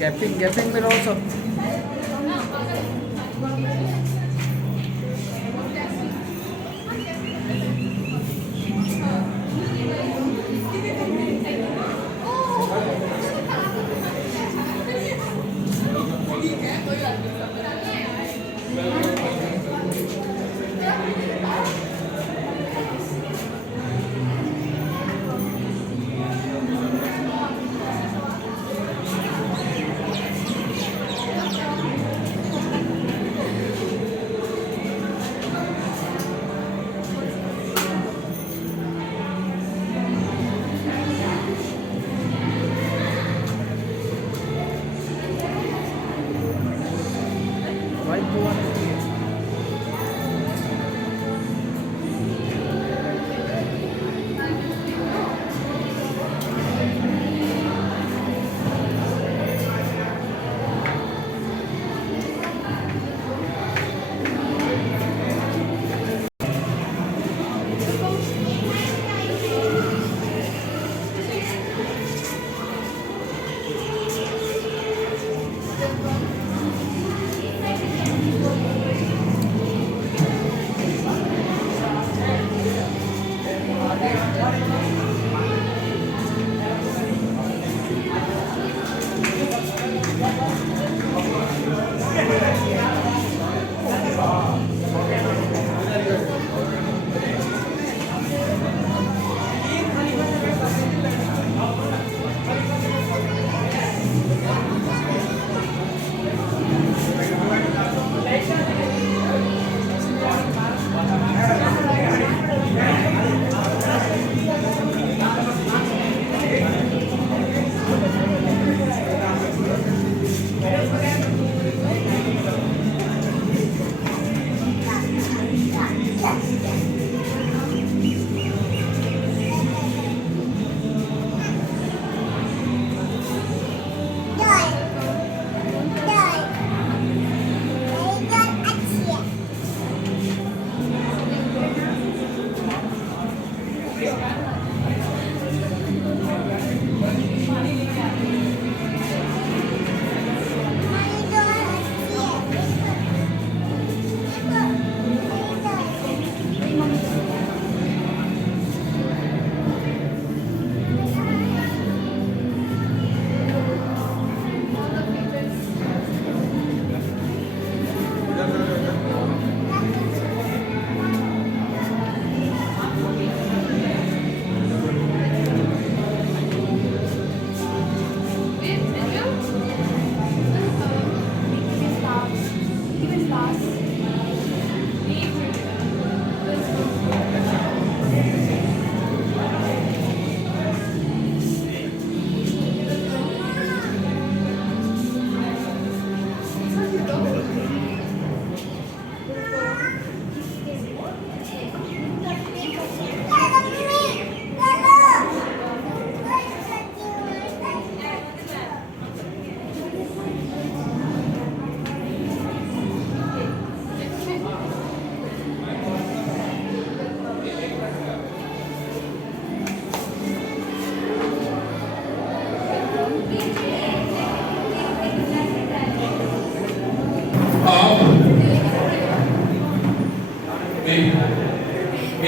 Gapping में रहो सब। भाई तो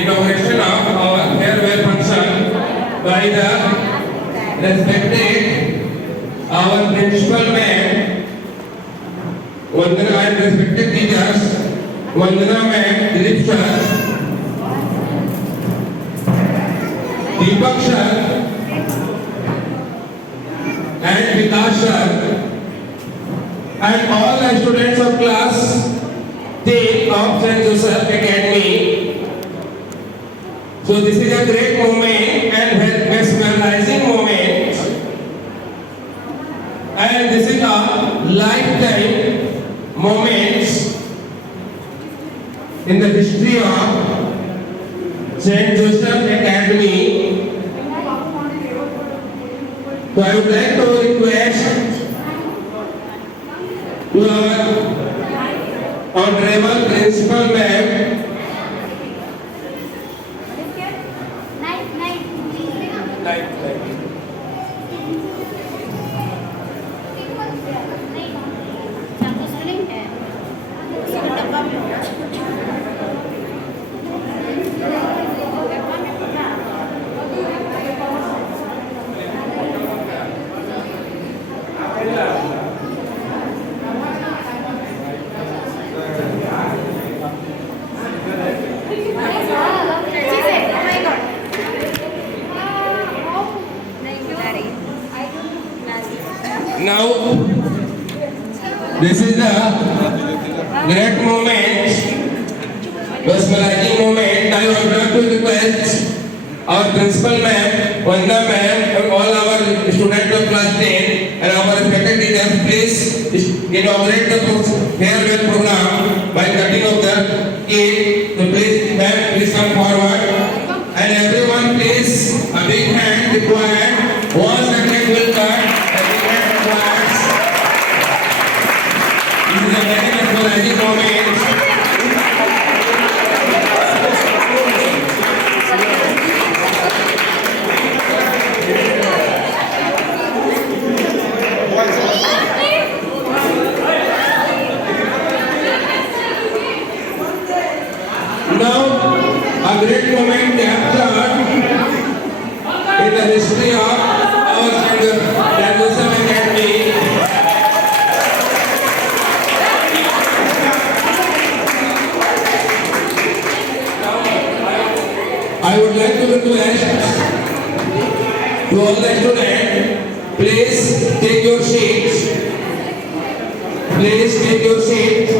inauguration of our farewell function by the respected our principal ma'am, Vandana and respected teachers, Vandana ma'am, Dilip sir, Deepak sir, and Vikas sir, and all the students of class 10 of St. Joseph Academy. So this is a great moment and mesmerizing moment, and this is a lifetime moment in the history of St. Joseph Academy. So I would like to request to our honorable principal ma'am now this is the great moment, mesmerizing moment. I would like to request our principal ma'am, Vanda ma'am, and all our students of class 10 and our respected teachers, please inaugurate the farewell program by cutting off the cake. So please, ma'am, please come forward. And everyone, please, a big hand required. Once the cake will cut, a big hand required. This is a very mesmerizing moment. Now, a great moment captured in the history of our Journalism Academy. I would like to request to all the students, please take your seats. Please take your seats.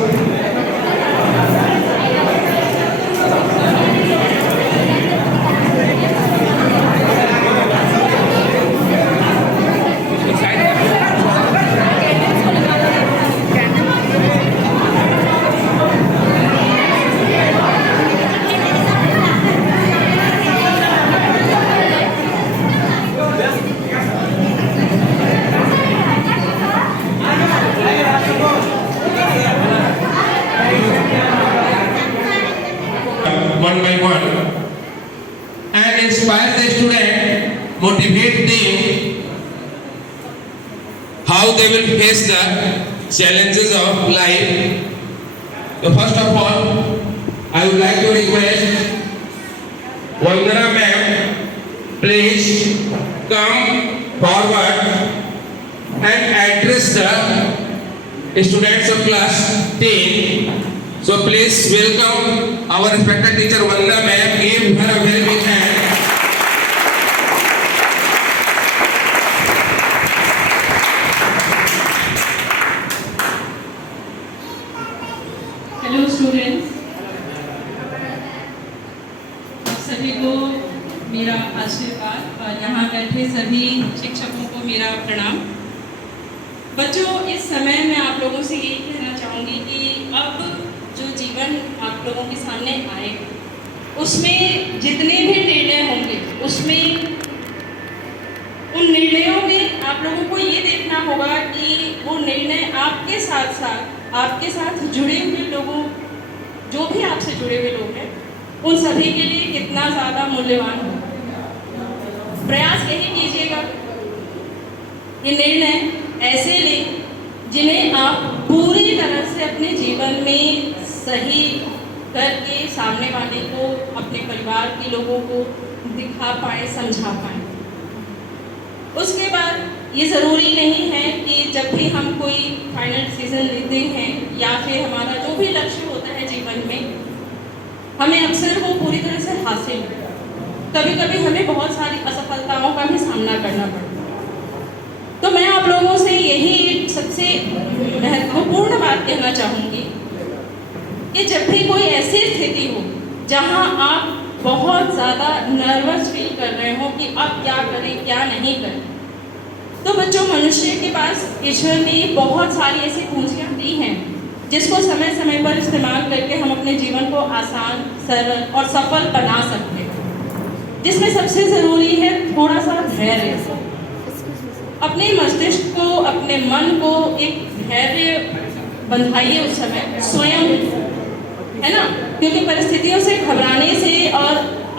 One by one, and inspire the student, motivate them how they will face the challenges of life. So first of all, I would like to request Vandana ma'am, please come forward and address the students of class 10. So please welcome our respected teacher Vandana ma'am. Give her a very big hand. Hello students, सभी को मेरा आशीर्वाद और यहाँ बैठे सभी शिक्षकों को मेरा प्रणाम। बच्चों, इस समय मैं आप लोगों से यही कहना चाहूँगी कि अब जो जीवन आप लोगों के सामने आएगा उसमें जितने भी निर्णय होंगे उसमें उन निर्णयों में आप लोगों को ये देखना होगा कि वो निर्णय आपके साथ जुड़े हुए लोगों, जो भी आपसे जुड़े हुए लोग हैं, उन सभी के लिए कितना ज़्यादा मूल्यवान हो। प्रयास यही कीजिएगा ये निर्णय ऐसे लें जिन्हें आप पूरी तरह से अपने जीवन में सही करके सामने वाले को, अपने परिवार के लोगों को दिखा पाए, समझा पाए। उसके बाद ये ज़रूरी नहीं है कि जब भी हम कोई फाइनल डिसीजन लेते हैं या फिर हमारा जो भी लक्ष्य होता है जीवन में, हमें अक्सर वो पूरी तरह से हासिल हो। कभी कभी हमें बहुत सारी असफलताओं का भी सामना करना पड़ता है। तो मैं आप लोगों से यही सबसे महत्वपूर्ण बात कहना चाहूँगी कि जब भी कोई ऐसी स्थिति हो जहाँ आप बहुत ज़्यादा नर्वस फील कर रहे हो कि अब क्या करें क्या नहीं करें, तो बच्चों, मनुष्य के पास ईश्वर ने बहुत सारी ऐसी पूंजियाँ दी हैं जिसको समय समय पर इस्तेमाल करके हम अपने जीवन को आसान, सरल और सफल बना सकते हैं। जिसमें सबसे ज़रूरी है थोड़ा सा धैर्य। अपने मस्तिष्क को, अपने मन को एक धैर्य बंधाइए उस समय स्वयं, है ना, क्योंकि परिस्थितियों से घबराने से और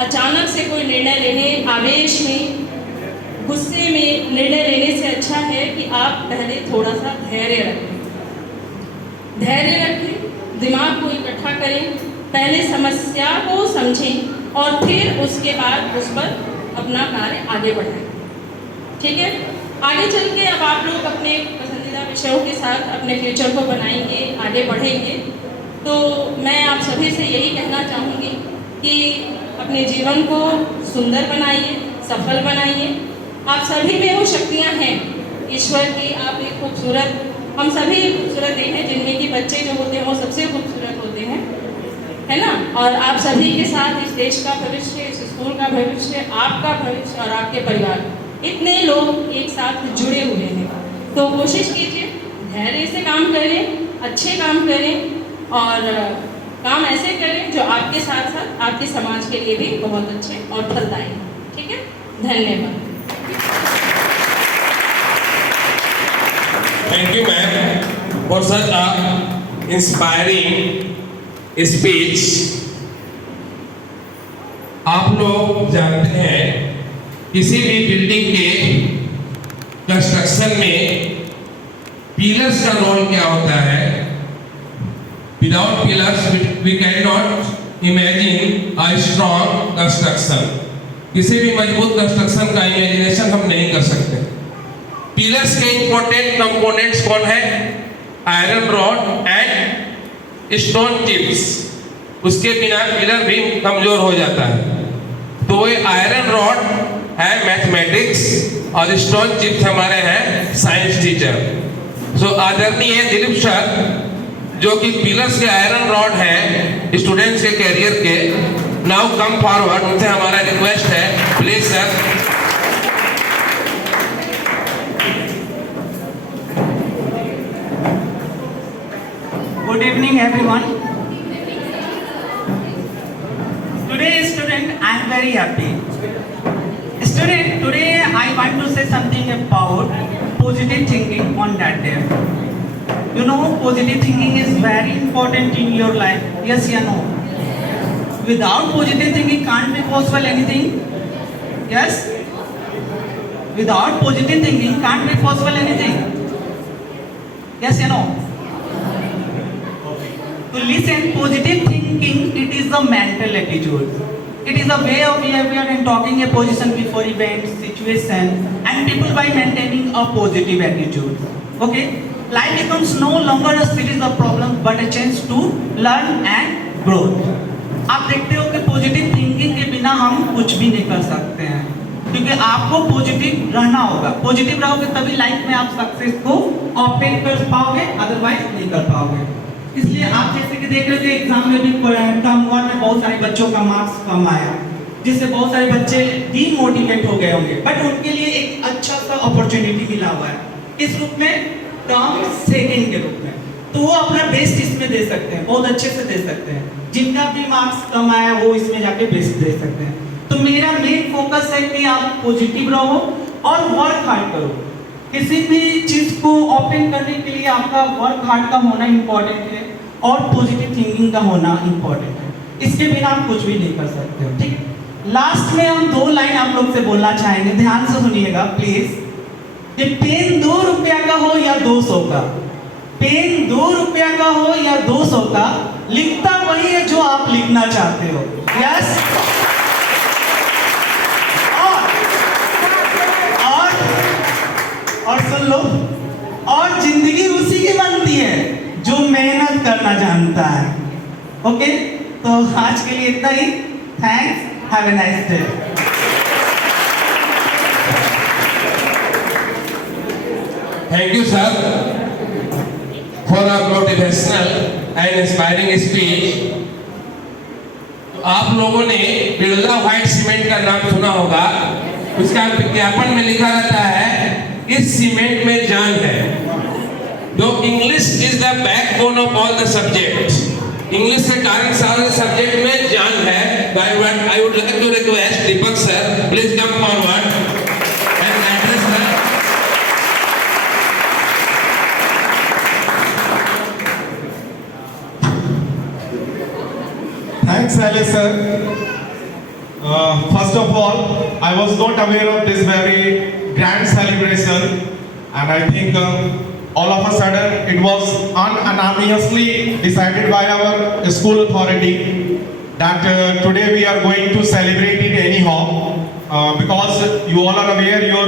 अचानक से कोई निर्णय लेने, आवेश में, गुस्से में निर्णय लेने से अच्छा है कि आप पहले थोड़ा सा धैर्य रखें। दिमाग को इकट्ठा करें, पहले समस्या को समझें और फिर उसके बाद उस पर अपना कार्य आगे बढ़ाएं। ठीक है, आगे चल के अब आप लोग अपने पसंदीदा विषयों के साथ अपने फ्यूचर को बनाएंगे, आगे बढ़ेंगे। तो मैं आप सभी से यही कहना चाहूँगी कि अपने जीवन को सुंदर बनाइए, सफल बनाइए। आप सभी में वो शक्तियाँ हैं ईश्वर की आप एक खूबसूरत, हम सभी खूबसूरत देह हैं, जिनमें कि बच्चे जो होते हैं वो सबसे खूबसूरत होते हैं, है ना। और आप सभी के साथ इस देश का भविष्य, इस स्कूल का भविष्य, आपका भविष्य और आपके परिवार, इतने लोग एक साथ जुड़े हुए हैं। तो कोशिश कीजिए, धैर्य से काम करें, अच्छे काम करें और काम ऐसे करें जो आपके साथ साथ आपके समाज के लिए भी बहुत अच्छे और फलदायी हैं। ठीक है, धन्यवाद। Thank you, ma'am, for such a inspiring speech. आप लोग जानते हैं किसी भी बिल्डिंग के कंस्ट्रक्शन में पिलर्स का रोल क्या होता है। Without pillars we can not imagine a strong construction. किसी भी मजबूत कंस्ट्रक्शन का इमेजिनेशन हम नहीं कर सकते। पिलर्स के इंपॉर्टेंट कंपोनेंट्स कौन है? Iron rod and stone chips. उसके बिना पिलर भी कमजोर हो जाता है। तो ये आयरन रॉड है मैथमेटिक्स और स्टोन चिप्स हमारे हैं साइंस टीचर। सो आदरणीय दिलीप सर, जो कि पिलर्स के आयरन रॉड है स्टूडेंट्स के कैरियर के, नाउ कम फॉरवर्ड। उनसे हमारा रिक्वेस्ट है, please sir. Good evening, everyone. Today, student, I am very happy. Student, today I want to say something about positive thinking on that day. You know, positive thinking is very important in your life. Yes or no? Without positive thinking, can't be possible anything. Yes? Without positive thinking, can't be possible anything. Yes or no? To listen, positive thinking, it is a mental attitude. It is a way of behavior and talking a position before events, situation, and people by maintaining a positive attitude. Okay? Life becomes no longer a series of problems, but a chance to learn and grow. आप देखते हो कि positive thinking के बिना हम कुछ भी नहीं कर सकते हैं, क्योंकि आपको पॉजिटिव रहना होगा। पॉजिटिव रहोगे तभी लाइफ में आप सक्सेस को ऑब्टेन कर पाओगे, अदरवाइज नहीं कर पाओगे। इसलिए आप जैसे कि देख रहे थे एग्जाम में भी टर्म 1 में बहुत सारे बच्चों का मार्क्स कम आया, जिससे बहुत सारे बच्चे डीमोटिवेट हो गए होंगे, बट उनके लिए एक अच्छा सा अपॉर्चुनिटी मिला हुआ है इस रूप में, टर्म 2 के रूप में। तो वो अपना बेस्ट इसमें दे सकते हैं, बहुत अच्छे से दे सकते हैं। जिनका भी मार्क्स कम आया वो इसमें जाके बेस्ट दे सकते हैं। तो मेरा मेन फोकस है कि आप पॉजिटिव रहो और वर्क हार्ड करो। किसी भी चीज को ओपन करने के लिए आपका वर्क हार्ड का होना इम्पोर्टेंट है और पॉजिटिव थिंकिंग का होना इम्पोर्टेंट है। इसके बिना आप कुछ भी नहीं कर सकते हो। ठीक, लास्ट में हम 2 लाइन आप लोग से बोलना चाहेंगे, ध्यान से सुनिएगा प्लीज। ये पेन 2 रुपया का हो या 200 का, पेन 2 रुपया का हो या 200 का, लिखता वही है जो आप लिखना चाहते हो। यस, और सुन लो, और जिंदगी उसी की बनती है जो मेहनत करना जानता है। ओके, तो आज के लिए इतना ही। Thanks, have a nice day. Thank you, sir, for a motivational and inspiring speech. आप लोगों ने बिरला व्हाइट सीमेंट का नाम सुना होगा। उसका विज्ञापन में लिखा रहता है, इस सीमेंट में जान है। तो English is the backbone of all the subjects. English के कारण सारे सब्जेक्ट में जान है। I would like to request Deepak sir, please come forward and address the Thanks, Alice sir. First of all, I was not aware of this very grand celebration, and I think all of a sudden it was unanimously decided by our school authority that today we are going to celebrate it anyhow, because you all are aware your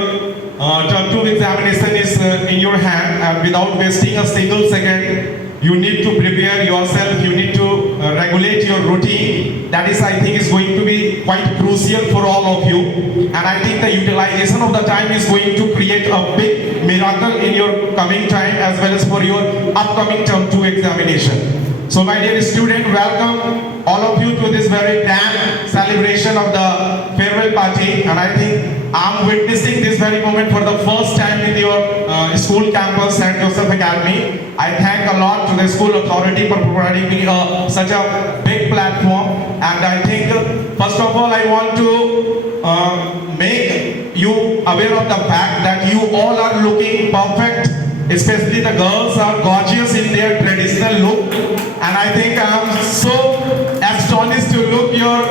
term 2 examination is in your hand, and without wasting a single second, you need to prepare yourself, you need to regulate your routine. That is, I think, is going to be quite crucial for all of you. And I think the utilization of the time is going to create a big miracle in your coming time as well as for your upcoming term 2 examination. So my dear student, welcome all of you to this very grand celebration of the farewell party. And I think I'm witnessing this very moment for the first time in your school campus, St. Joseph Academy. I thank a lot to the school authority for providing me such a big platform. And I think, first of all, I want to make you aware of the fact that you all are looking perfect. Especially the girls are gorgeous in their traditional look. And I think I'm so astonished to look your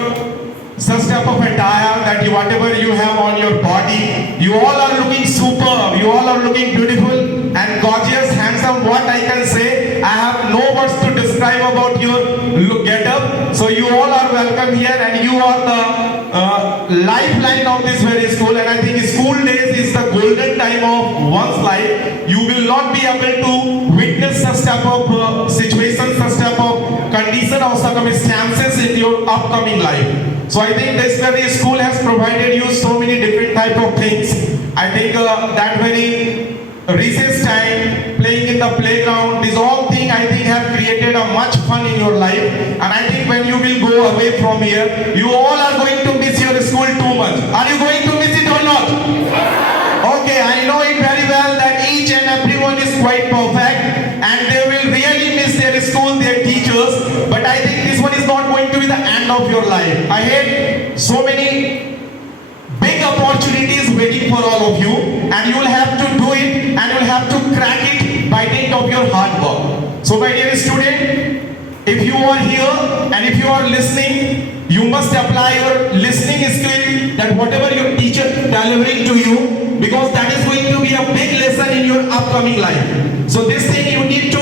such type of attire that whatever you have on your body, you all are looking superb, you all are looking beautiful and gorgeous, handsome. What I can say, I have no words to describe about your look get-up. So you all are welcome here, and you are the lifeline of this very school. And I think school days is the golden time of one's life. You will not be able to witness such type of situation, such type of condition or circumstances in your upcoming life. So I think this very school has provided you so many different type of things. I think that very recess time, playing in the playground, these all things I think have created a much fun in your life. And I think when you will go away from here, you all are going to miss your school too much. Are you going to miss it or not? Okay, I know it very well that each and everyone is quite perfect and they will really miss their school, their teachers. But I think this one is not going to be the end of your life. I had so many big opportunities waiting for all of you, and you will have to do it and you will have to crack it by dint of your hard work. So my dear student, if you are here and if you are listening, you must apply your listening skill, that whatever your teacher delivering to you, because that is going to be a big lesson in your upcoming life. So this thing you need to,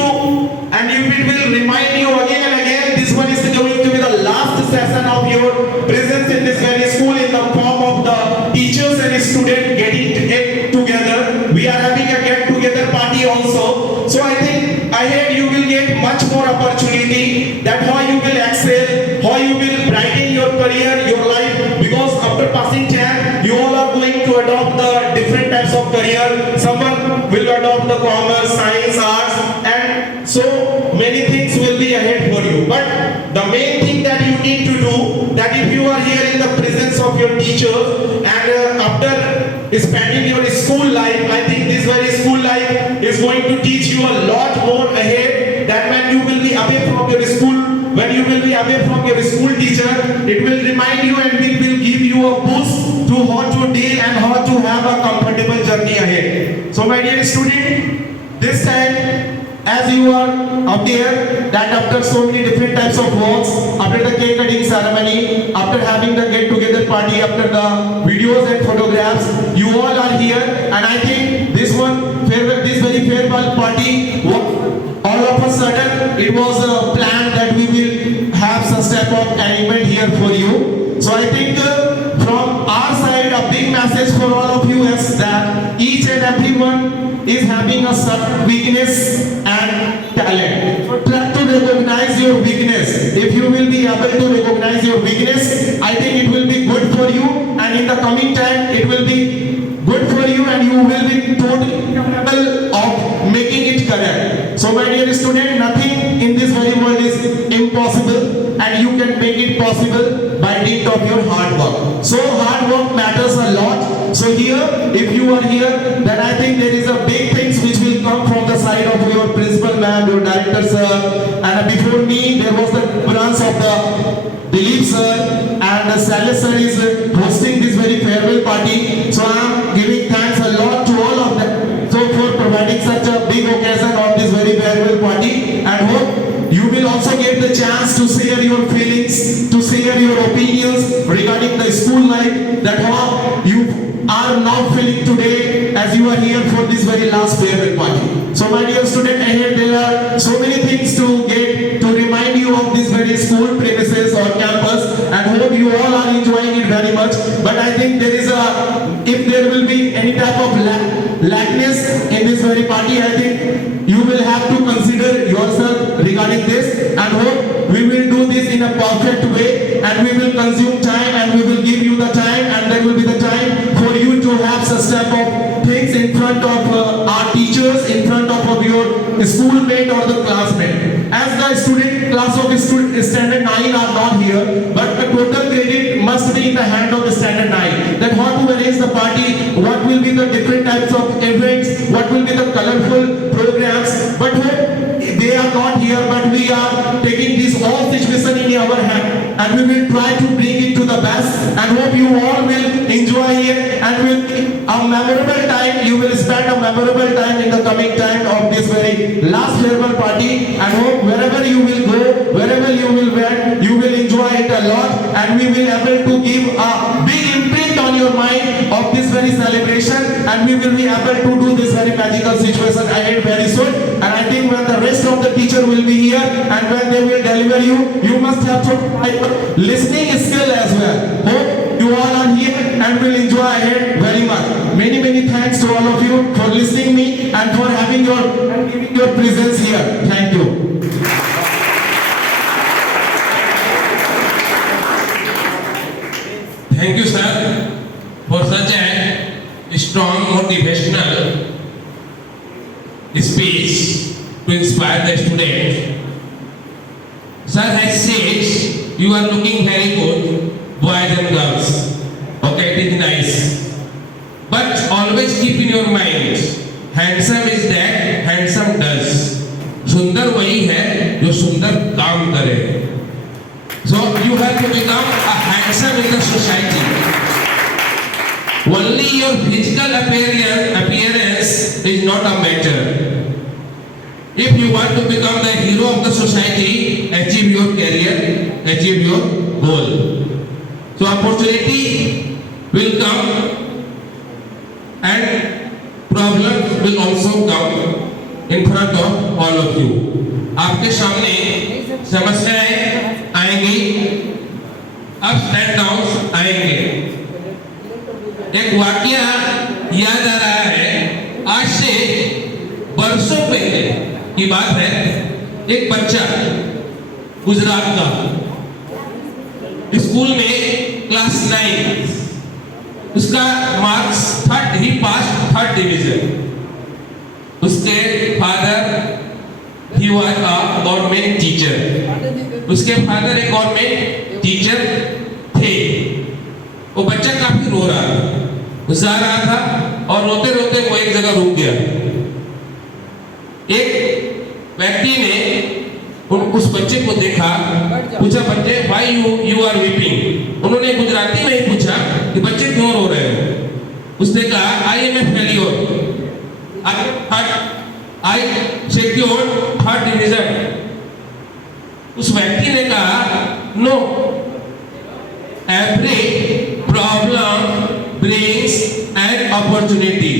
and it will remind you again and again, this one is going to be the last session of your presence in this very school in the form of the teachers and students getting together. We are having a get-together party also. So I think ahead you will get much more opportunity that how you will excel, how you will brighten your career, your life, because after passing 10, you all are going to adopt the different types of career. Someone will adopt the commerce, science, arts, and so many things will be ahead for you. But the main thing that you need to do, that if you are here in the presence of your teachers and after spending your school life, I think this very school life is going to teach you a lot more ahead than when you will be away from your school. When you will be away from your school teacher, it will remind you and it will give you a boost to how to deal and how to have a comfortable journey ahead. So my dear student, this time as you are up there, that after so many different types of works, after the cake cutting ceremony, after having the get together party, after the videos and photographs, you all are here, and I think this very farewell party, all of a sudden it was a plan that we will have some type of arrangement here for you. So I think from our side, a big message for all of you is that each and everyone is having a certain weakness and talent. So try to recognize your weakness. If you will be able to recognize your weakness, I think it will be good for you, and in the coming time it will be good for you and you will be totally capable of making it correct. So my dear student, nothing in this very world is impossible, and you can make it possible by dint of your hard work. So hard work matters a lot. So here, if you are here, then I think there is a big things which will come from the side of your principal ma'am, your director sir, and before me there was the branch of the Dilip sir, and Salis sir is hosting this very farewell party. So I am giving thanks a lot to all of them for providing such a big occasion of this very farewell party, and hope you will also get the chance to share your feelings, to share your opinions regarding the school life, that how you are now feeling today as you are here for this very last farewell party. So my dear student, ahead there are so many things to get to remind you of this very school premises or campus, and hope you all are enjoying it very much. But I think there is if there will be any type of lackness in this very party, I think you will have to consider yourself regarding this, and hope we will do this in a perfect way, and we will consume time, and we will give you the time, and there will be the time for you to have such type of things in front of our teachers, in front of your schoolmate or the classmate. As the student class of standard 9 are not here, but the total credit must be in the hand of the standard 9. That how to arrange the party, what will be the different types of events, what will be the colorful programs. But they are not here, but we are taking this all situation in our hand, and we will try to bring it to the best, and hope you all will enjoy it, and will a memorable time. You will spend a memorable time in the coming time of this very last farewell party, and hope wherever you will go, wherever you will went, you will enjoy it a lot, and we will able to give a big imprint on your mind of this very celebration, and we will be able to do this very magical situation ahead very soon. And I think when the rest of the teacher will be here, and when they will deliver you must have to listening skill as well. Hope you all are here and will enjoy ahead very much. Many thanks to all of you for listening me and for having giving your presence here. Thank you. Thank you, sir, for such a strong motivational speech to inspire the students. Sir has said you are looking very good, boys and girls. Okay, it is nice. But always keep in your mind, handsome is that handsome does. सुंदर वही है जो सुंदर काम करे. So you have to become a handsome in the society. Only your physical appearance is not a matter. If you want to become the hero of the society, achieve your career, achieve your goal. So opportunity will come and problems will also come in front of all of you. आपके सामने समस्याएं आएंगी, ups and downs आएंगे. एक वाकया याद आ रहा है, आज से बरसों पहले की बात है. एक बच्चा गुजरात का स्कूल में क्लास 9, उसका मार्क्स ही पास 3rd डिवीजन. उसके father he was a government teacher. उसके फादर एक गवर्नमेंट टीचर थे. वो बच्चा काफी रो रहा था, जा रहा था, और रोते रोते वो एक जगह रुक गया. एक व्यक्ति ने उस बच्चे को देखा, पूछा, बच्चे व्हाई यू आर वीपिंग. उन्होंने गुजराती में ही पूछा कि बच्चे क्यों रो रहे हो. उसने कहा I am a failure, I secured 3rd division. उस व्यक्ति ने कहा no, every problem brings an opportunity.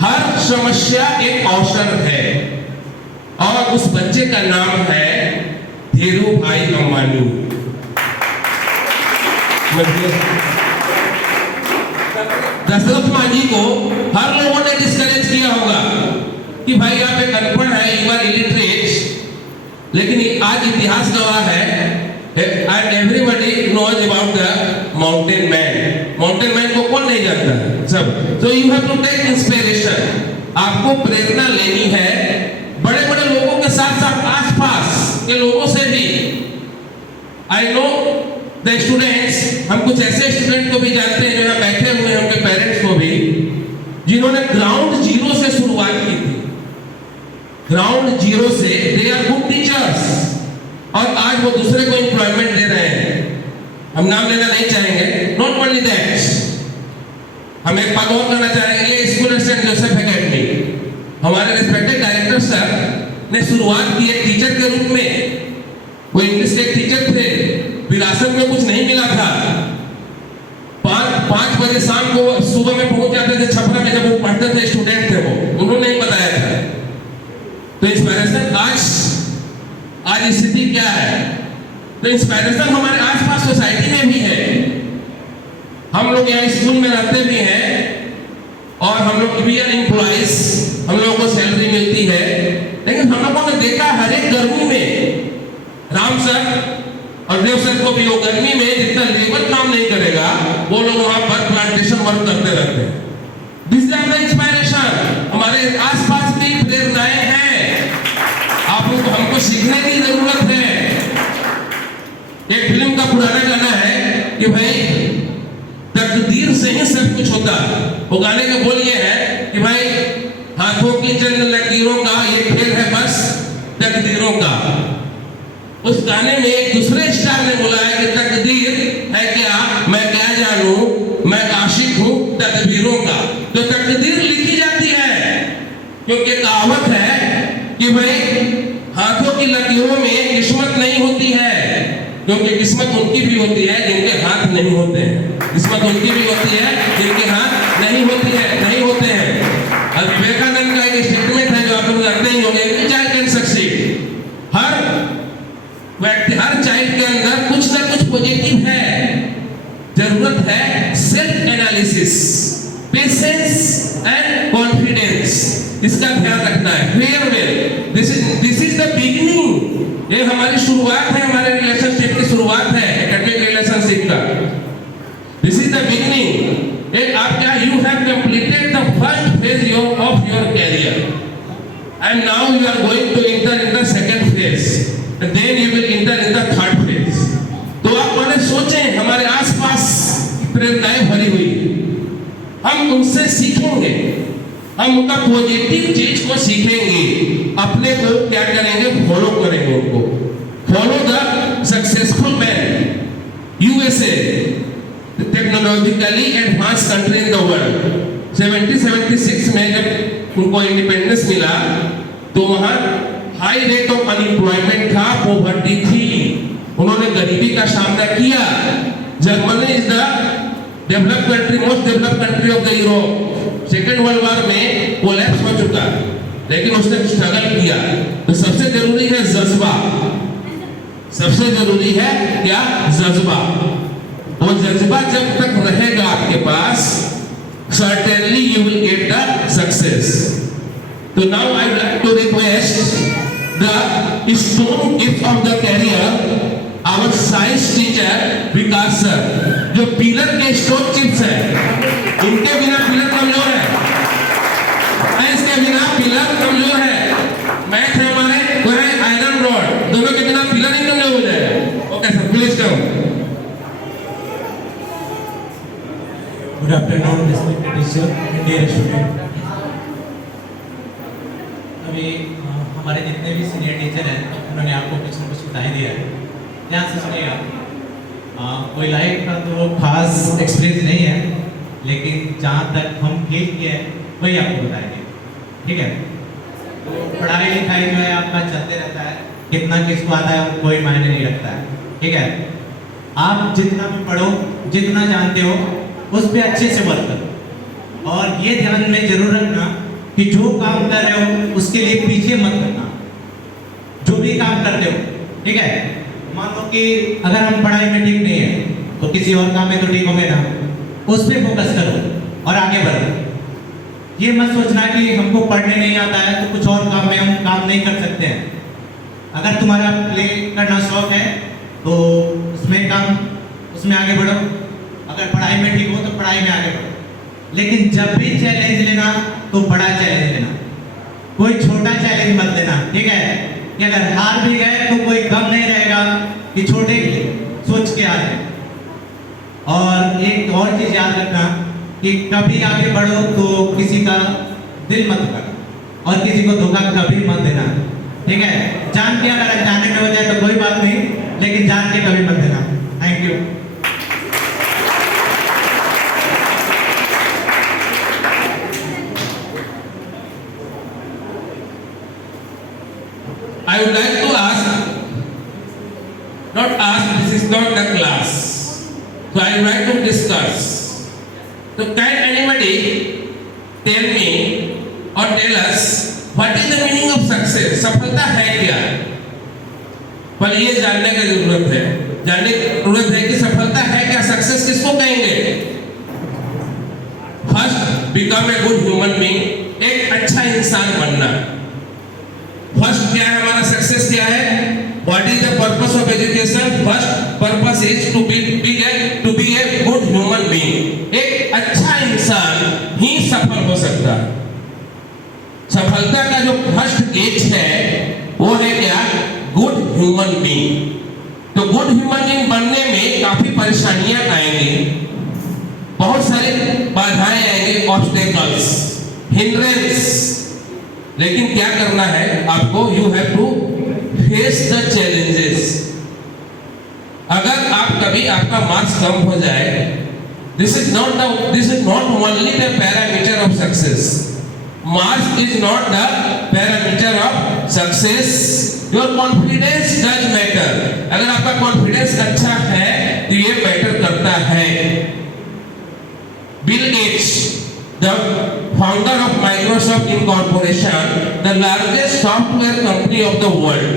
हर समस्या एक अवसर है. और उस बच्चे का नाम है धीरू भाई अंबानी. दशरथ मांझी को हर लोगों ने डिस्करेज किया होगा कि भाई आप एक अनपढ़ है, यू आर इलिटरेट. लेकिन आज इतिहास गवाह है, and everybody knows about the mountain man. Mountain man को कौन नहीं जानता है, सब. So you have to take inspiration. आपको प्रेरणा लेनी है बड़े बड़े लोगों के साथ साथ आसपास के लोगों से भी. आई नो द स्टूडेंट्स, हम कुछ ऐसे स्टूडेंट को भी जानते हैं जो यहाँ बैठे हुए हैं, उनके पेरेंट्स को भी, जिन्होंने ग्राउंड जीरो से शुरुआत की थी. ग्राउंड जीरो से दे आर गुड टीचर्स, और आज वो दूसरे को एम्प्लॉयमेंट दे रहे हैं. हम नाम लेना नहीं चाहेंगे. नॉट ओनली दैट, हम एक बात और करना चाहेंगे. स्कूल सेंट जोसेफ एकेडमी, हमारे रिस्पेक्टेड डायरेक्टर सर ने शुरुआत की एक टीचर के रूप में. वो इंग्लिश के टीचर थे, विरासत में कुछ नहीं मिला था. 5 बजे शाम को सुबह में पहुंच जाते थे छपरा में, जब वो पढ़ते थे, स्टूडेंट थे वो, उन्होंने ही बताया था. तो इंस्पायरेशन आज स्थिति क्या है. तो इंस्पायरेशन हमारे आसपास सोसाइटी में भी है. हम लोग यहाँ स्कूल में रहते भी हैं, और हम लोग भी एम्प्लॉइज, हम लोगों को सैलरी मिलती है. लेकिन हम लोगों ने देखा हर एक गर्मी में राम सर सेल्फ को भी वो गर्मी में जितना लेबर काम नहीं करेगा वो लोग वहां पर प्लांटेशन वर्क करते रहते हैं। दिस आर द इंस्पायरेशन, हमारे आसपास की प्रेरणाएं हैं, आप लोग को हमको सीखने की जरूरत है। एक फिल्म का पुराना गाना है कि भाई तकदीर से ही सब कुछ होता है। वो गाने का बोल ये है कि भाई हाथों की चंद लकीरों का ये खेल है बस तकदीरों का। उस गाने में एक दूसरे स्टार ने बोला है कि तकदीर है क्या, मैं क्या जानूं, मैं आशिक हूं तकदीरों का। तो तकदीर लिखी जाती है, क्योंकि कहावत है कि भाई हाथों की लकीरों में किस्मत नहीं होती है, क्योंकि किस्मत उनकी भी होती है जिनके हाथ नहीं होते हैं। किस्मत उनकी भी होती है जिनके हाथ नहीं होते हैं। और विवेकानंद का एक स्टेटमेंट है जो आप लोग जानते ही होंगे, चाइल्ड कैन सक्सीड। हर व्यक्ति, हर चाइल्ड के अंदर कुछ ना कुछ पॉजिटिव है। जरूरत है self analysis, patience and confidence, इसका ध्यान रखना है। Farewell, this is the beginning. ये हमारी शुरुआत है, हमारे रिलेशनशिप की शुरुआत है, एकेडमिक रिलेशनशिप का। This is the beginning. आप क्या, you have completed the first phase of your career and now you are going to enter in the second phase, then you will enter in the third phase. तो आप मैंने सोचें, हमारे आसपास प्रेरणाएं भरी हुई, हम उनसे सीखेंगे, हम उनका पॉजिटिव चीज को सीखेंगे, अपने को क्या करेंगे, फॉलो करेंगे उनको। Follow the successful man. USA technologically advance country in the world. 1776 में जब उनको इंडिपेंडेंस मिला तो वहां हाई रेट ऑफ अनएम्प्लॉयमेंट था, पॉवर्टी थी, उन्होंने गरीबी का सामना किया। Germany is the developed country, most developed country of the Europe. Second world war में कोलैप्स हो चुका, लेकिन उसने स्ट्रगल किया। तो सबसे जरूरी है जज्बा, सबसे जरूरी है क्या, जज्बा। वो जज्बा जब तक रहेगा आपके पास, certainly you will get the success. So now I would like to request the stone gift of the career, our science teacher Vikas sir, जो पिलर के स्टोन चिप्स है, इनके बिना पिलर कमजोर है, इसके बिना पिलर कमजोर है। मैथ है हमारे, वो है आयरन रॉड, दोनों के बिना पिलर ही कमजोर हो जाएगा। Okay sir, please come. Good afternoon, respected teacher, dear student. अभी हमारे जितने भी सीनियर टीचर हैं उन्होंने आपको कुछ न कुछ बता ही दिया है। ध्यान से सुनिएगा। कोई लाइफ का तो खास एक्सपीरियंस नहीं है, लेकिन जहाँ तक हम फील किए हैं वही आपको बताएंगे, ठीक है। तो पढ़ाई लिखाई जो है आपका चलते रहता है, कितना किसको आता है कोई मायने नहीं रखता है, ठीक है। आप जितना भी पढ़ो, जितना जानते हो उस पर अच्छे से वर्क करो, और ये ध्यान में जरूर रखना कि जो काम कर रहे हो उसके लिए पीछे मत करना। जो भी काम करते हो, ठीक है। मान लो कि अगर हम पढ़ाई में ठीक नहीं है तो किसी और काम में तो ठीक होंगे ना, उस पर फोकस करो और आगे बढ़ो। ये मत सोचना कि हमको पढ़ने नहीं आता है तो कुछ और काम में हम काम नहीं कर सकते हैं। अगर तुम्हारा प्ले करना शौक है तो उसमें आगे बढ़ो। अगर पढ़ाई में ठीक हो तो पढ़ाई में आगे बढ़ो, लेकिन जब भी चैलेंज लेना तो बड़ा चैलेंज लेना, कोई छोटा चैलेंज मत लेना, ठीक है। कि अगर हार भी गए तो कोई गम नहीं रहेगा कि छोटे सोच के आ रहे। और एक और चीज याद रखना कि कभी आगे बढ़ो तो किसी का दिल मत दुखाना और किसी को धोखा कभी मत देना, ठीक है। जान के अगर अनजाने में हो जाए तो कोई बात नहीं, लेकिन जान के कभी मत देना। Thank you. I would like to ask, this is not the class, so I would like to discuss. So can anybody tell me or tell us what is the meaning of success? सफलता है क्या? पर ये जानने की जरूरत है कि सफलता है क्या, सक्सेस किसको कहेंगे? First, become a good human being, एक अच्छा इंसान बनना। फर्स्ट क्या है हमारा सक्सेस, क्या है? What is the purpose of education? First purpose is to be a good human being. एक अच्छा इंसान ही सफल हो सकता है। सफलता का जो फर्स्ट गेट है वो है क्या? Good human being. तो गुड ह्यूमन बीइंग बनने में काफी परेशानियां आएंगी, बहुत सारे बाधाएं आएंगे, ऑब्स्टेकल्स, हिंड्रेंस। लेकिन क्या करना है आपको? You have to face the challenges. अगर आप कभी आपका मार्क्स कम हो जाए, this is not only the parameter of success. Marks is not the parameter of success. Your confidence does matter. अगर आपका कॉन्फिडेंस अच्छा है तो ये मैटर करता है। Bill Gates, the founder of Microsoft Incorporation, the largest software company of the world.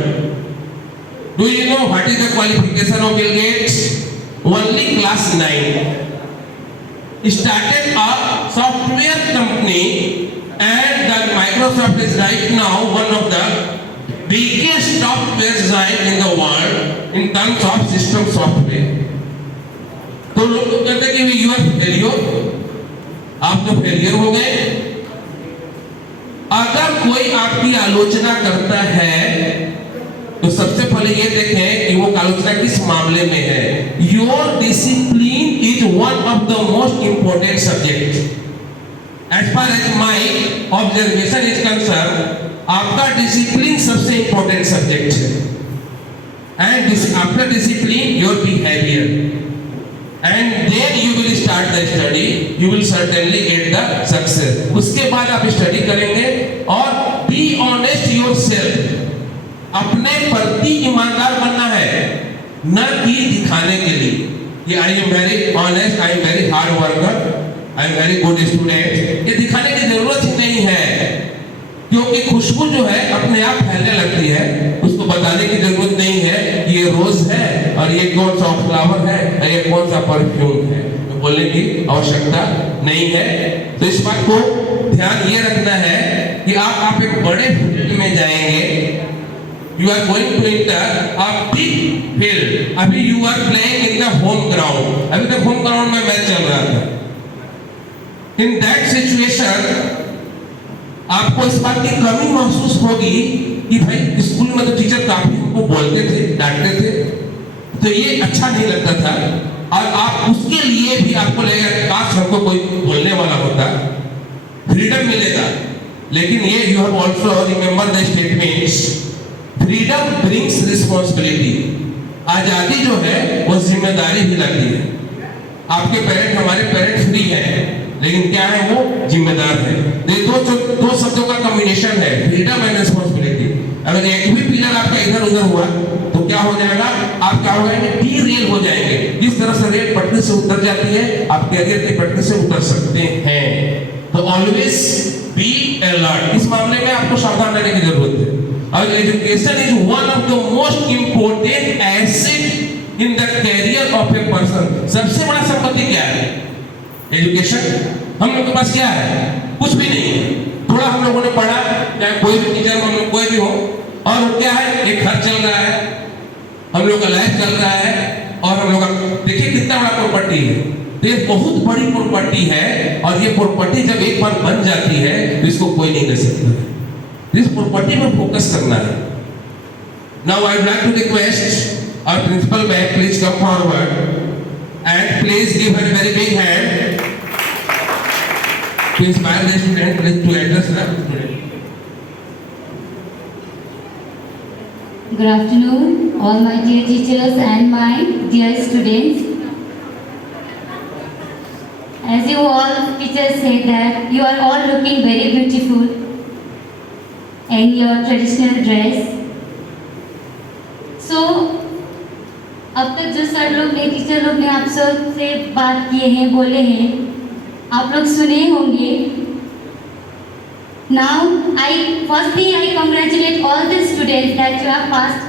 Do you know what is the qualification of Bill Gates? Only class 9. He started a software company, and the Microsoft is right now one of the biggest software giant in the world in terms of system software. तो लोग कहते हैं कि you are failure, आप तो failure हो गए। अगर कोई आपकी आलोचना करता है तो सबसे पहले ये देखें कि वो आलोचना किस मामले में है। Your discipline is one of the most important subject. As far as my observation is concern, आपका डिसिप्लिन सबसे इंपॉर्टेंट सब्जेक्ट है। And after discipline your behaviour, and then you will start the study, you will certainly get the success. उसके बाद आप study करेंगे और be honest yourself, अपने प्रति ईमानदार बनना है, न कि दिखाने के लिए कि I am very honest, I am very hard worker, I am very good student। ये दिखाने की जरूरत ही नहीं है, क्योंकि खुशबू जो है अपने आप फैलने लगती है। उसको बताने की जरूरत नहीं है कि ये रोज है और ये कौन सा फ्लावर है और ये कौन सा परफ्यूम है, तो बोलने की आवश्यकता नहीं है। तो इस बात को ध्यान ये रखना है कि आप एक बड़े फील्ड में जाएंगे, you are going to enter a big field. अभी you are playing in the home ground, अभी तक होम ग्राउंड में मैच चल रहा था। इन दैट सिचुएशन आपको इस बात की कमी महसूस होगी कि भाई स्कूल में तो टीचर काफी हमको बोलते थे, डांटते थे, तो ये अच्छा नहीं लगता था। और आप उसके लिए भी आपको लगेगा काश हमको कोई बोलने वाला होता, फ्रीडम मिलेगा। लेकिन ये you have also remember the statements, freedom brings responsibility. आजादी जो है वो जिम्मेदारी भी लाती है। आपके पेरेंट, हमारे पेरेंट्स फ्री हैं, लेकिन क्या है वो जिम्मेदार है। दो शब्दों का कॉम्बिनेशन है, फ्रीडम एंड रिस्पांसिबिलिटी। अगर एक भी पिलर आपका इधर उधर हुआ तो क्या हो जाएगा? आप क्या हो जाएंगे? डीरेल हो जाएंगे। जिस तरह से रेल पटरी से उतर जाती है, आप कैरियर की पटरी से उतर सकते हैं। तो ऑलवेज बी अलर्ट, इस मामले में आपको सावधान रहने की जरूरत है। और education is one of the most important asset in the carrier of a person. सबसे बड़ा संपत्ति क्या है? एजुकेशन। हम लोग के पास क्या है? कुछ भी नहीं है। थोड़ा हम लोगों ने पढ़ा, चाहे कोई भी टीचर हम लोग कोई भी हो, और क्या है? एक घर चल रहा है, हम लोग का लाइफ चल रहा है, और हम लोग का देखिए कितना बड़ा प्रॉपर्टी है। तो ये बहुत बड़ी प्रॉपर्टी है, और ये प्रॉपर्टी जब एक बार बन जाती है तो इसको कोई नहीं ले सकता। इस प्रॉपर्टी पर फोकस करना है। Now I would like to request our principal ma'am, please come forward and please give her a very big hand to inspire the student, please to address the student. Good afternoon, all my dear teachers and my dear students. As you all teachers said that you are all looking very beautiful in your traditional dress. So अब तक जो sir लोग ने, teacher लोग ने आप सब से बात किए हैं, बोले हैं, आप लोग सुने होंगे। Now, firstly I congratulate all the students that you have passed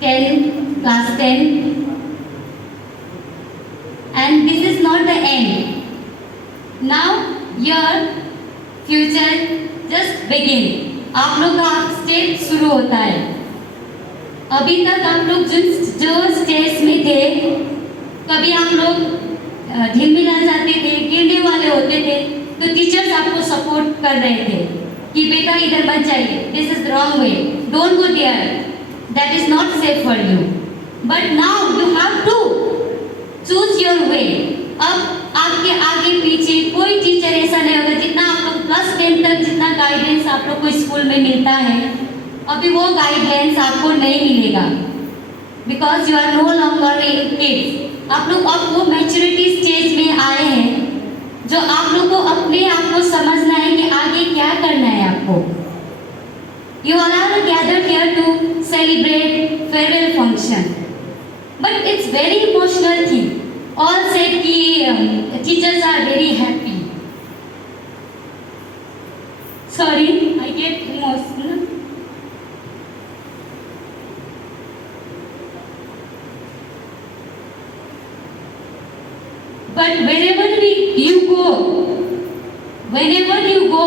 class 10, and this is not the end. Now your future just begin. आप लोग का स्टेज शुरू होता है। अभी तक आप लोग जो स्टेज में थे, कभी आप लोग ढिलमिला जाते थे, गिरने वाले होते थे, तो टीचर्स आपको सपोर्ट कर रहे थे कि बेटा इधर मत जाइए, this is wrong way, don't go there, that is not safe for you. But now you have to choose your way. अब आपके आगे पीछे कोई टीचर ऐसा नहीं होगा, जितना आप लोग प्लस 10 तक जितना गाइडेंस आप लोग को स्कूल में मिलता है, अभी वो गाइडेंस आपको नहीं मिलेगा, because you are no longer kids. आप लोग अब वो मैच्योरिटी स्टेज में आए हैं, जो आप लोग को अपने आप को समझना है कि आगे क्या करना है आपको। You all are gathered here to celebrate farewell function, but it's very emotional thing. All said कि teachers are very happy. Sorry, I get emotional. But wherever you go,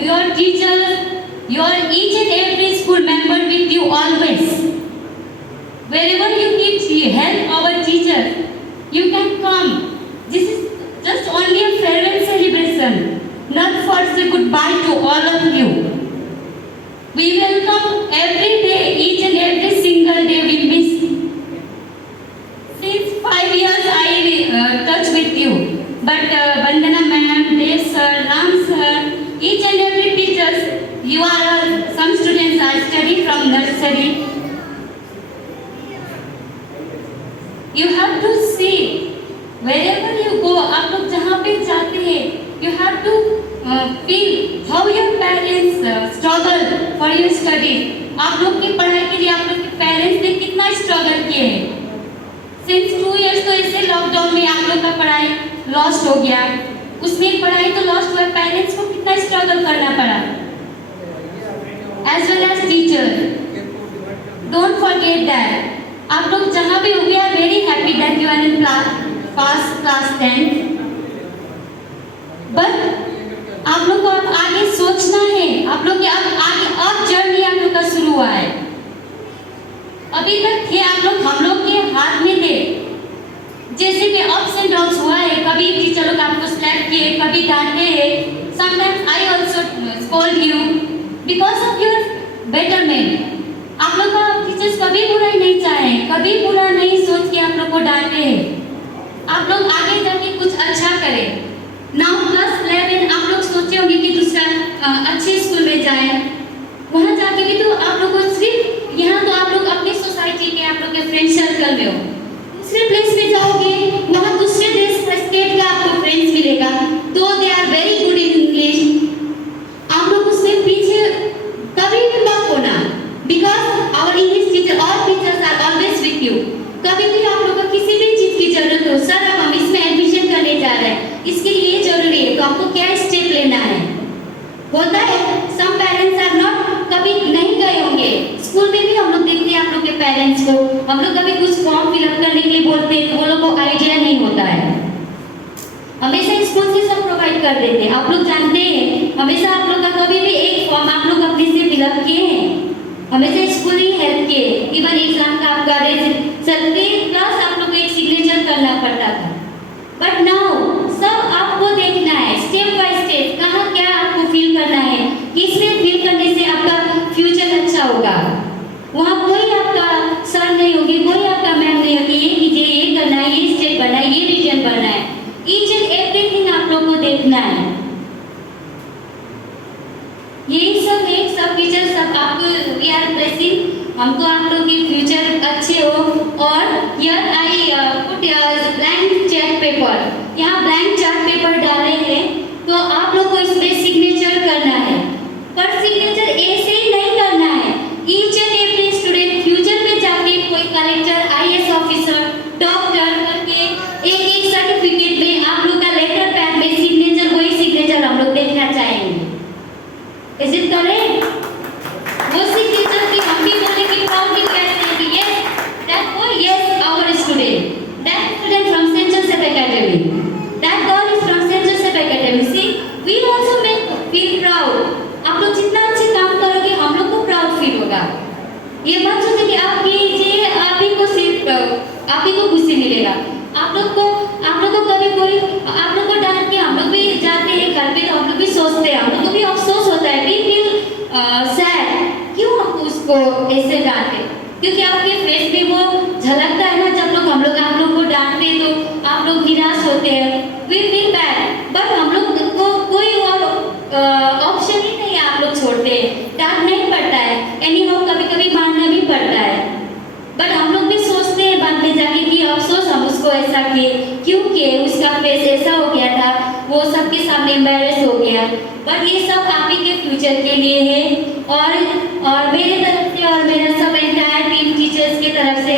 your teachers, your each and every school member with you always. Wherever you need help our teachers, you can come. This is just only a farewell celebration, not for say goodbye to all of you. We welcome every day, each and every single day we miss. Since 5 years I touch with you, but Vandana ma'am, Dev sir, Ram sir, each and every teachers, you are some students are study from nursery. You have to see wherever you go, आप लोग जहाँ पे जाते हैं, you have to feel how your parents struggle for your studies. आप लोग की पढ़ाई के लिए आप लोग के पेरेंट्स ने कितना स्ट्रगल किए हैं। Since 2 years तो इससे लॉकडाउन में आप लोग का पढ़ाई लॉस्ट हो गया, उसमें पढ़ाई तो लॉस्ट हुआ, पेरेंट्स को कितना स्ट्रगल करना पड़ा, as well as teacher. Don't forget that. आप लोग जहाँ भी हो, we are very happy that you are in class 10. But आप लोग को अब आगे सोचना है, आप लोग के अब जर्नी आप लोग का शुरू हुआ है। अभी तक थे आप लोग हम लोग के हाथ में थे, जैसे कि अप्स एंड डाउन्स हुआ है, कभी टीचर लोग आपको स्लैप किए, कभी डांटे हैं, sometimes I also scold you because of your betterment. आप लोग का टीचर्स कभी बुराई नहीं चाहे, कभी बुरा नहीं सोच के आप लोग को डांटे हैं। आप लोग आगे जाके कुछ अच्छा करें। नाउ प्लस 11 आप लोग सोचे होंगे कि दूसरा अच्छे स्कूल में जाएं, वहाँ जाके भी तो आप लोग को सिर्फ यहाँ तो आप लोग अपनी सोसाइटी के आप लोग के फ्रेंड सर्कल में हो, दूसरे प्लेस में जाओगे वहाँ दूसरे देश स्टेट का आपको फ्रेंड्स मिलेगा, तो they are very good in English. आप लोग उससे पीछे कभी भी मत होना, because our English teacher, all teachers are always with you. कभी भी आप लोग को किसी भी चीज की जरूरत हो, सर अब हम इसमें एडमिशन करने जा रहे हैं, इसके लिए ये जरूरी है, तो आपको क्या स्टेप लेना है। होता है some parents are not, कभी नहीं गए होंगे स्कूल में भी, हम लोग देखते हैं आप लोग के पेरेंट्स को, हम लोग कभी कुछ फॉर्म फिलअप करने के लिए बोलते हैं तो वो लोग को आइडिया नहीं होता है, हमेशा स्कूल से सब प्रोवाइड कर देते हैं। आप लोग जानते हैं हमेशा आप लोग का कभी भी एक फॉर्म आप लोग अपने से फिलअप किए हैं, हमेशा स्कूल ही हेल्प किए, इवन एग्जाम का आपका प्लस आप लोग को एक सिग्नेचर करना पड़ता था। बट नाउ सब आपको देखना है स्टेप बाय स्टेप, कहाँ क्या आपको फील करना है, किसमें फील करने से आपका फ्यूचर अच्छा होगा। वहाँ कोई आपका सर नहीं होगी, कोई आपका मैम नहीं होगी, ये कीजिए, ये करना है, ये स्टेप बनना है, ये रीजन बनना है, ईच एंड एवरीथिंग आप लोग को देखना है। यही सब एक सब टीचर सब आपको वी आर ब्लेसिंग, हमको आप लोग के फ्यूचर अच्छे हो। और here I put blank chart paper, यहाँ ब्लैंक चार्ट पेपर डाले हैं, तो आप लोग को इसमें सिग्नेचर करना है, पर सिग्नेचर ऐसे ही नहीं करना है, each and every student future में जाके कोई कलेक्टर, IAS ऑफिसर, डॉक्टर करके एक सर्टिफिकेट में आप लोग का लेटर पैड में सिग्नेचर, वही सिग्नेचर हम लोग देखना चाहेंगे। Is it correct? वो सिग्नेचर की हम भी बोले कि प्राउडली कहते हैं कि yes, that boy, yes, our student, that student from St. Joseph Academy, that girl is क्योंकि आपके फेस पे वो झलकता है ना, जब लोग हम लोग आप लोग को डांटते हैं तो आप लोग निराश होते हैं, वी फील बैड, बट हम लोग को कोई और ऑप्शन ही नहीं है, आप लोग छोड़ते हैं, डांटना ही पड़ता है, एनी हाउ कभी कभी मानना भी पड़ता है, बट हम लोग भी सोचते हैं बाद में जाके कि अफसोस हम उसको ऐसा किए, क्योंकि उसका फेस ऐसा हो गया था, वो सबके सामने एम्बैरेस हो गया, बट ये सब आप ही के फ्यूचर के लिए है, और मेरे तरफ से और मेरा सब एंटायर टीम टीचर्स की तरफ से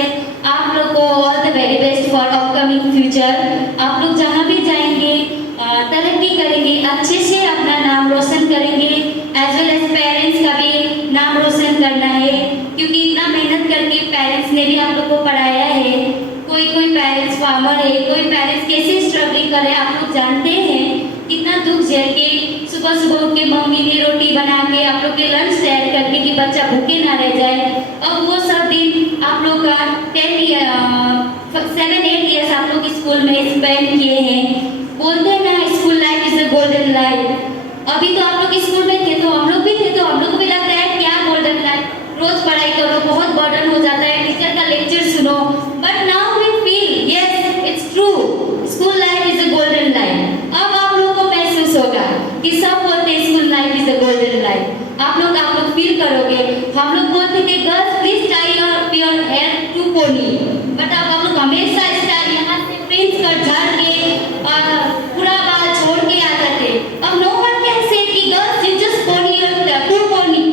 आप लोग को all the very best for upcoming future. आप लोग जहाँ भी जाएंगे तरक्की करेंगे, अच्छे से अपना नाम रोशन करेंगे, एज वेल एज पेरेंट्स का भी नाम रोशन करना है, क्योंकि इतना मेहनत करके पेरेंट्स ने भी आप लोग को पढ़ाया है, कोई पेरेंट्स फार्मर है, कोई पेरेंट्स कैसे स्ट्रगलिंग कर रहे हैं, आप लोग जानते हैं कितना दुख झेल के सुबह सुबह उठ के मम्मी ने रोटी बना के आप लोग के लंच तैयार करके कि बच्चा भूखे ना रह जाए, अब वो सब दिन आप लोग का 7-8 ईयर्स आप लोग स्कूल में स्पेंड किए हैं। बोलते हैं ना school life is a golden life, अभी तो आप लोग स्कूल में थे तो हम लोग भी थे, तो हम लोग को भी लगता है क्या गोल्डन लाइफ, रोज पढ़ाई करो, बहुत बर्डन हो जाता है, टीचर का लेक्चर सुनो, but now we feel yes it's true, school life is a golden life. अब आप लोगों को महसूस होगा कि सब बोलते हैं school life is a golden life, आप लोग फील करोगे। हम लोग बोलते थे girls please tie your hair two pony, but अब हम लोग हमेशा स्टाइल यहाँ से प्रिंस कर झाड़ के और पूरा बाल छोड़ के आ जाते, अब नो वन कैन से कि girls you just pony your two pony,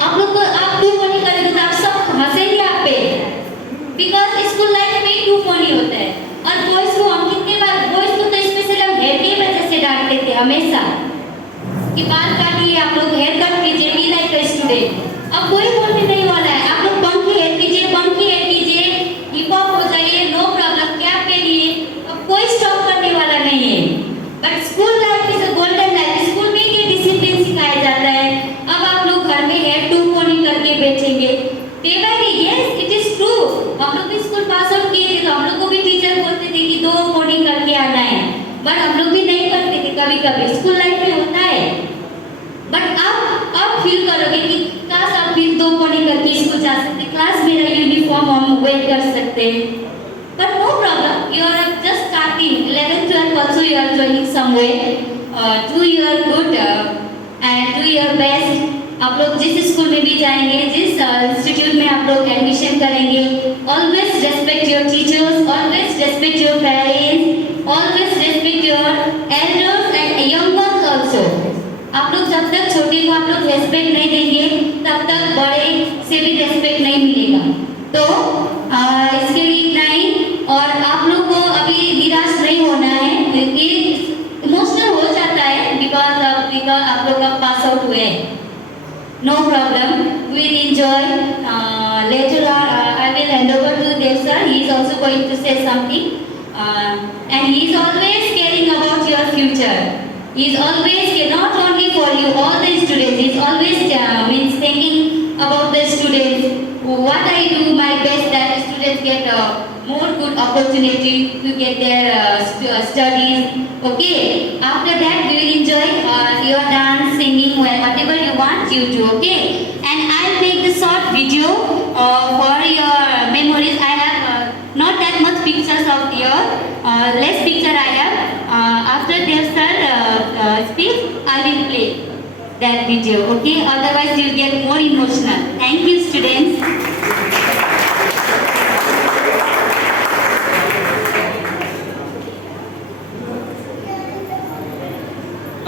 आप लोग को आप टू पोनी करेंगे तो आप सब हंसेंगे आप पे, बिकॉज स्कूल लाइफ में टू पोनी होता है। और बॉयज को हम कितने बार, बॉयज को तो स्पेशली हम हेयर की वजह से डांटते थे हमेशा कि बाल काटिए, आप लोग हेयर कट कीजिए, बी लाइक अ स्टूडेंट, अब कोई बोलने नहीं वाला है, आप लोग पंखी हेयर कीजिए, पंखी हेयर कीजिए, हिप हॉप हो जाइए, नो प्रॉब्लम, कैप पहनिए, अब कोई स्टॉप करने वाला नहीं है। But school life is a golden life, school में ये डिसिप्लिन सिखाया जाता है। अब आप लोग घर में हेयर टू पोनी करके बैठेंगे day by day, yes it is true, हम लोग भी स्कूल पास आउट किए थे तो हम लोग को भी टीचर बोलते थे कि 2 पोनी करके आना है, बट हम लोग भी नहीं करते थे, कभी कभी स्कूल लाइफ में होता है, बट आप फील करोगे कि काश आप फिर 2 पोनी करके स्कूल जा सकते, क्लास मेरा यूनिफॉर्म हम वेयर कर सकते, but no problem, you are just starting 11th 12th also you are joining somewhere, do your good and do your best। आप लोग जिस स्कूल में भी जाएंगे, जिस इंस्टीट्यूट में आप लोग एडमिशन करेंगे, always respect your teachers, always respect your parents, always respect your elders and young ones also. आप लोग जब तक छोटे को आप लोग रेस्पेक्ट नहीं देंगे तब तक बड़े से भी रेस्पेक्ट नहीं मिलेगा। तो इसके लिए इतना ही, और आप लोग को अभी निराश नहीं होना है, इमोशनल हो जाता है बिकॉज आप लोग अब पास आउट हुए, no problem, we will enjoy। Later on I will hand over to Dev sir, he is also going to say something, and he is always caring about your future, he is always not only for you, all the students, he is always means thinking about the students, what I do my best that students get more good opportunity to get their studies, okay, after that we will enjoy your dance, singing, whatever you want you do, okay, and I'll make the short video for your memories. I have not that much pictures of your, less picture I have, after their sir speak I will play that video, okay, otherwise you get more emotional। Thank you students।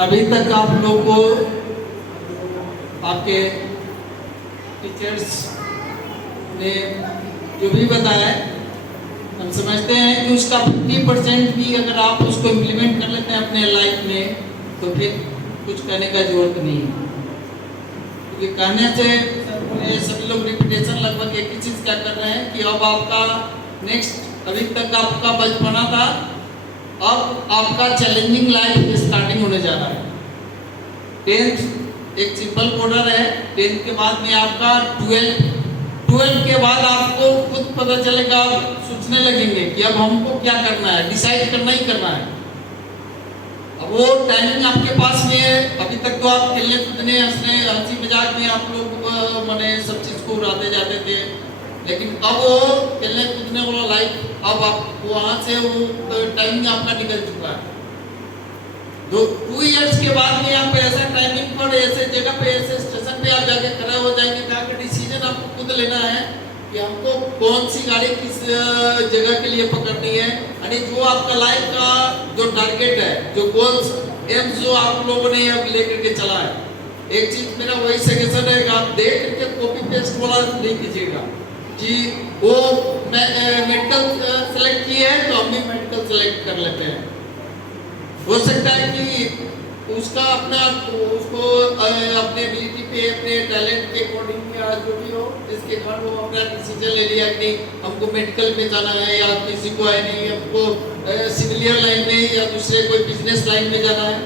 अभी तक आप लोग को आपके teachers ने जो भी बताया, हम समझते हैं कि उसका 50% भी अगर आप उसको इम्प्लीमेंट कर लेते हैं अपने लाइफ में तो फिर कुछ करने का जरूरत नहीं है, क्योंकि कहने से सभी लोग रिपीटेशन लगभग एक ही चीज़ क्या कर रहे हैं कि अब आपका नेक्स्ट, अभी तक आपका बचपना था, अब आपका चैलेंजिंग लाइफ स्टार्टिंग होने जा रहा है। 10th एक सिंपल बॉर्डर है, 10th के बाद में आपका 12 के बाद आपको खुद पता चलेगा, आप सोचने लगेंगे कि अब हमको क्या करना है, डिसाइड करना ही करना है। अब वो टाइमिंग आपके पास में है, अभी तक तो आप खेलने कूदने हंसी मजाक में आप लोग मैंने सब चीज़ को उड़ाते जाते थे, लेकिन अब वो खेलने कूदने वाला लाइफ अब आप वहां से वो टाइमिंग आपका निकल चुका है। 2 इयर्स के बाद में आप ऐसा टाइमिंग पर ऐसे जगह पे ऐसे स्टेशन पे आप जाके खड़े हो जाएंगे कहाँ का डिसीजन आपको खुद लेना है कि हमको कौन सी गाड़ी किस जगह के लिए पकड़नी है, यानी जो आपका लाइफ का जो टारगेट है, जो गोल्स एम्स जो आप लोगों ने अब लेकर के चला है। एक चीज मेरा वही सजेशन है, आप देख करके कॉपी पेस्ट वाला नहीं कीजिएगा कि वो मेडिकल सेलेक्ट किया है तो हम भी मेडिकल सेलेक्ट कर लेते हैं। हो सकता है कि उसका अपना उसको अपने एबिलिटी पे अपने टैलेंट के अकॉर्डिंग या जो भी हो इसके कारण वो अपना डिसीजन ले लिया कि हमको मेडिकल में जाना है, या किसी को है नहीं हमको सिविलियर लाइन में या दूसरे कोई बिजनेस लाइन में जाना है।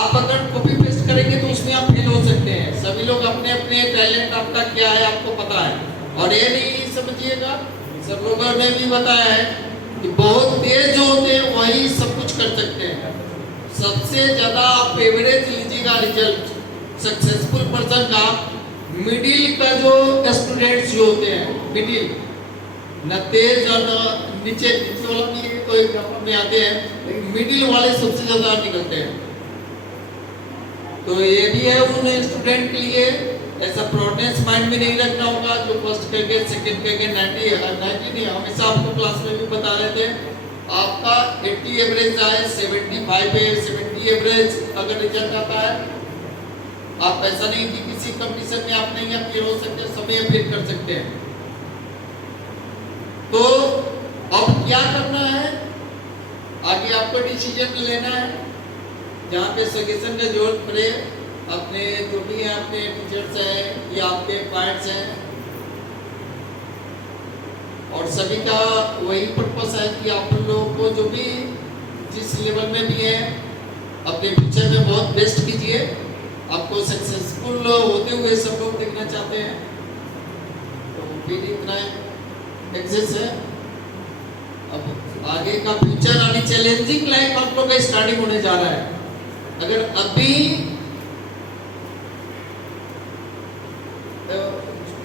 आप अगर कॉपी पेस्ट करेंगे तो उसमें आप फेल हो सकते हैं। सभी लोग अपने अपने टैलेंट आपका क्या है आपको पता है, और ये नहीं समझिएगा, सब लोगों ने भी बताया है कि बहुत तेज जो होते हैं वही सब कुछ कर सकते हैं। सबसे ज्यादा आप एवरेज लीजिएगा रिजल्ट सक्सेसफुल पर्सन का, मिडिल का जो स्टूडेंट्स जो होते हैं, मिडिल न तेज और न नीचे वाला भी कोई ग्राफ में आते हैं, लेकिन मिडिल वाले सबसे ज्यादा निकलते हैं। तो ये भी है उन स्टूडेंट के लिए, ऐसा ब्रॉडनेस माइंड में नहीं रखना होगा जो फर्स्ट करके सेकंड करके 90 नहीं, हमेशा आपको क्लास में भी बता रहे थे आपका 80 एवरेज आए, 75 पे 70 एवरेज अगर रिजल्ट आता है, आप ऐसा नहीं कि किसी कंपटीशन में आप नहीं अपीयर हो सकते, सभी अपीयर कर सकते हैं। तो अब क्या करना है, आगे आपको डिसीजन लेना है, जहाँ पे सजेशन का जरूरत पड़े अपने जो भी है अपने टीचर्स हैं या आपके क्लाइंट्स हैं, और सभी का वही पर्पस है कि आप लोगों को जो भी जिस लेवल में भी है अपने फ्यूचर में बहुत बेस्ट कीजिए। आपको सक्सेसफुल होते हुए सब लोग देखना चाहते हैं, तो फिर इतना एक्सेस है। अब आगे का फ्यूचर आनी चैलेंजिंग लाइफ आप लोग का स्टार्टिंग होने जा रहा है। अगर अभी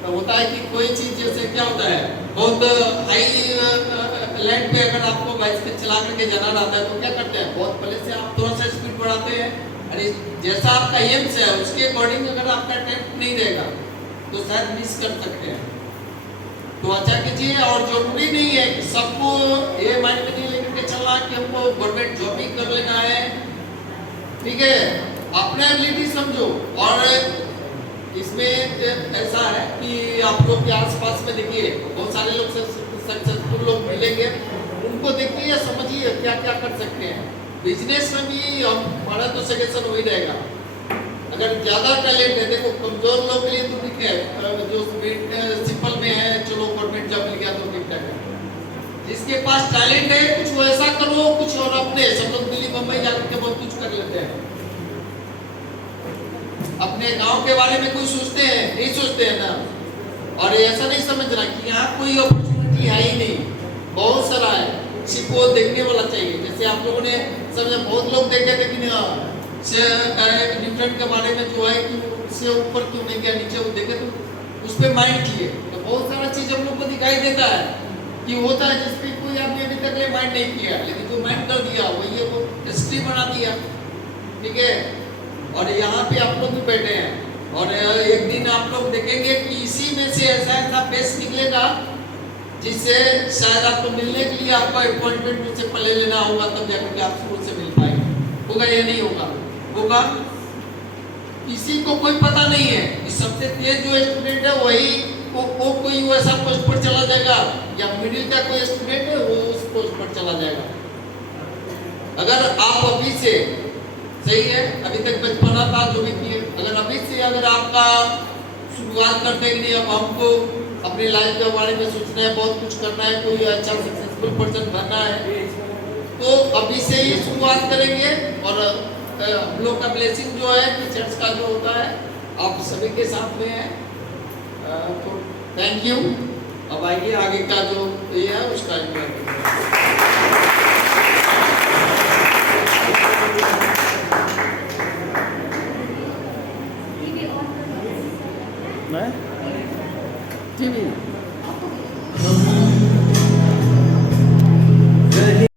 होता है कि कोई चीज जैसे क्या होता है बहुत हाई लैंड पे अगर आपको बाइसिकल चला करके जाना रहता है तो क्या करते हैं, बहुत पहले से आप थोड़ा सा स्पीड बढ़ाते हैं, अरे जैसा आपका एम्स है उसके अकॉर्डिंग अगर आपका टेम्प नहीं रहेगा तो शायद मिस कर सकते हैं। तो अच्छा कीजिए, और जरूरी नहीं है कि सबको ये माइंड में नहीं लेकर के चलना कि हमको गवर्नमेंट जॉब ही कर लेना है, ठीक है, अपने एबिलिटी समझो। और इसमें ऐसा है कि आप लोग के आसपास में देखिए बहुत सारे लोग सक्सेसफुल लोग मिलेंगे, उनको देखिए या समझिए क्या क्या कर सकते हैं। बिजनेस में भी हमारा तो सजेशन वही रहेगा, अगर ज्यादा टैलेंट है, देखो कमजोर लोग के लिए तो ठीक है, जो सिंपल में है चलो गवर्नमेंट जॉब मिल गया तो ठीक ठाक है। जिसके पास टैलेंट है कुछ वैसा करो, कुछ और अपने सब लोग दिल्ली मुंबई जाकर के बहुत कुछ कर लेते हैं, अपने गांव के बारे में कोई सोचते हैं नहीं, सोचते हैं ना। और ऐसा नहीं समझना कि यहाँ कोई अपॉर्चुनिटी है ही नहीं, बहुत सारा है, किसी को देखने वाला चाहिए। जैसे आप लोगों ने समझा बहुत लोग देखे थे कि डिफरेंट के बारे में जो है कि उससे ऊपर क्यों नहीं गया, नीचे वो देखे तो उस पर माइंड किए, तो बहुत सारा चीज हम लोग को दिखाई देता है कि होता है जिसपे कोई आदमी अभी तक माइंड नहीं किया, लेकिन जो माइंड कर दिया वही वो हिस्ट्री बना दिया, ठीक है। और यहाँ पे आप लोग भी बैठे हैं, और एक दिन आप लोग देखेंगे कि इसी में से ऐसा बेस्ट निकलेगा जिससे शायद आपको मिलने के लिए आपका अपॉइंटमेंट मुझसे पहले लेना होगा, तब जाकर के आप शुरू से मिल पाएंगे। होगा या नहीं होगा? होगा। किसी को कोई पता नहीं है कि सबसे तेज जो स्टूडेंट है वही वो कोई वैसा पोस्ट पर चला जाएगा, या मिडिल का कोई स्टूडेंट है वो उस पोस्ट पर चला जाएगा। अगर आप अभी से सही है, अभी तक बचपना था जो भी किए, अगर अभी से अगर आपका शुरुआत करते कि नहीं अब हमको अपनी लाइफ के बारे में सोचना है, बहुत कुछ करना है, कोई अच्छा सक्सेसफुल पर्सन बनना है, तो अभी से ही शुरुआत करेंगे। और हम लोग का ब्लेसिंग जो है टीचर्स का जो होता है आप सभी के साथ में है, तो थैंक यू। अब आइए आगे का जो ये है उसका मैं टीवी